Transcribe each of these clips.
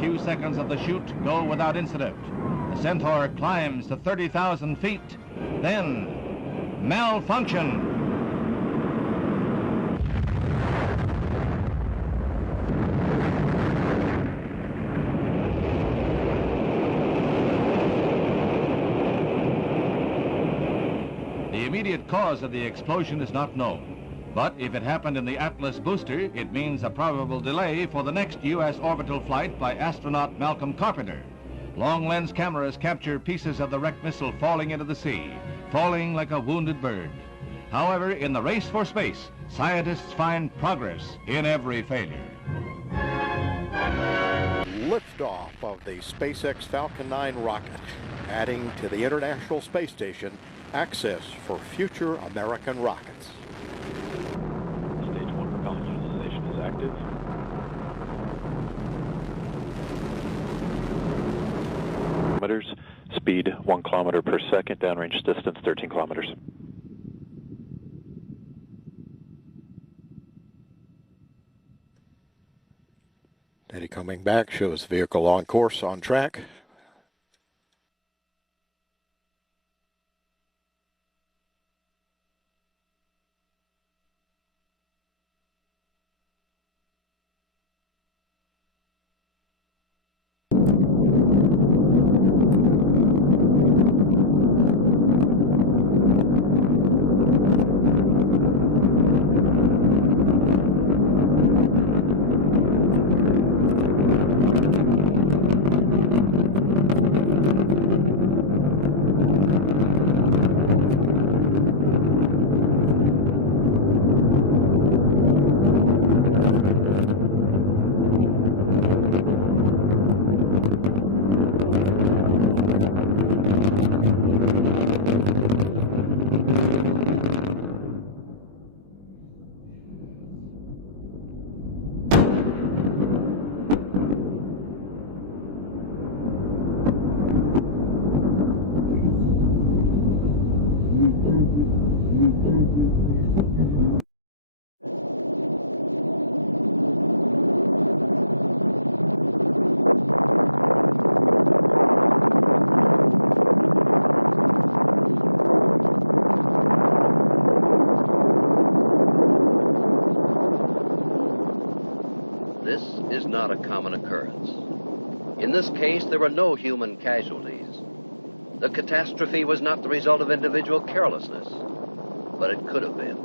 Few seconds of the shoot go without incident. The Centaur climbs to 30,000 feet, then malfunction. The immediate cause of the explosion is not known. But if it happened in the Atlas booster, it means a probable delay for the next U.S. orbital flight by astronaut Malcolm Carpenter. Long-lens cameras capture pieces of the wrecked missile falling into the sea, falling like a wounded bird. However, in the race for space, scientists find progress in every failure. Liftoff of the SpaceX Falcon 9 rocket, adding to the International Space Station access for future American rockets. Active. Speed 1 kilometer per second, downrange distance 13 kilometers. Data coming back shows vehicle on course, on track. This is not a common occurrence. In this case, there were no human casualties. The catastrophe was not the result of individual carelessness, but it could have been.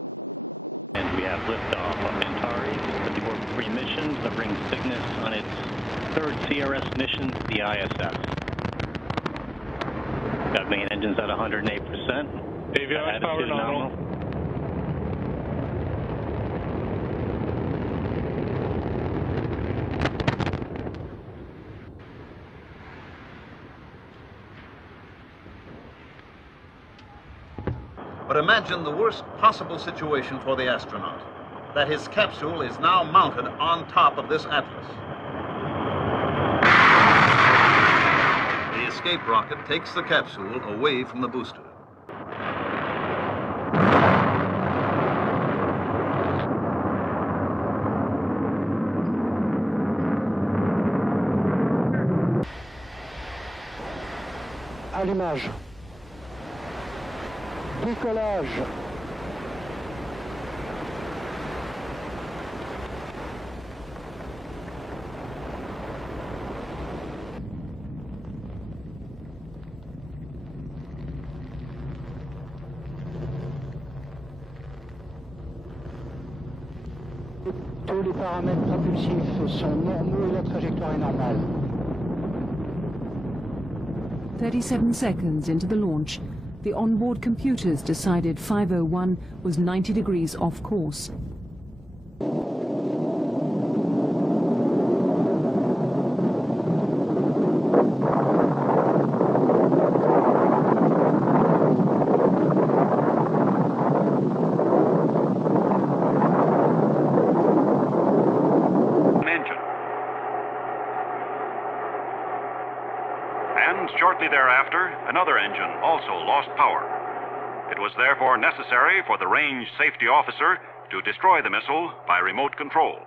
And we have liftoff of Antares, the orbit-free mission that brings Cygnus on its third CRS mission to the ISS. Got main engines at 108%. Avionics power nominal. But imagine the worst possible situation for the astronaut, that his capsule is now mounted on top of this Atlas. The escape rocket takes the capsule away from the booster. Allumage. Décollage. Tous les paramètres propulsifs sont normaux et la trajectoire est normale. 37 seconds into the launch, the onboard computers decided 501 was 90 degrees off course. thereafter, another engine also lost power. It was therefore necessary for the range safety officer to destroy the missile by remote control.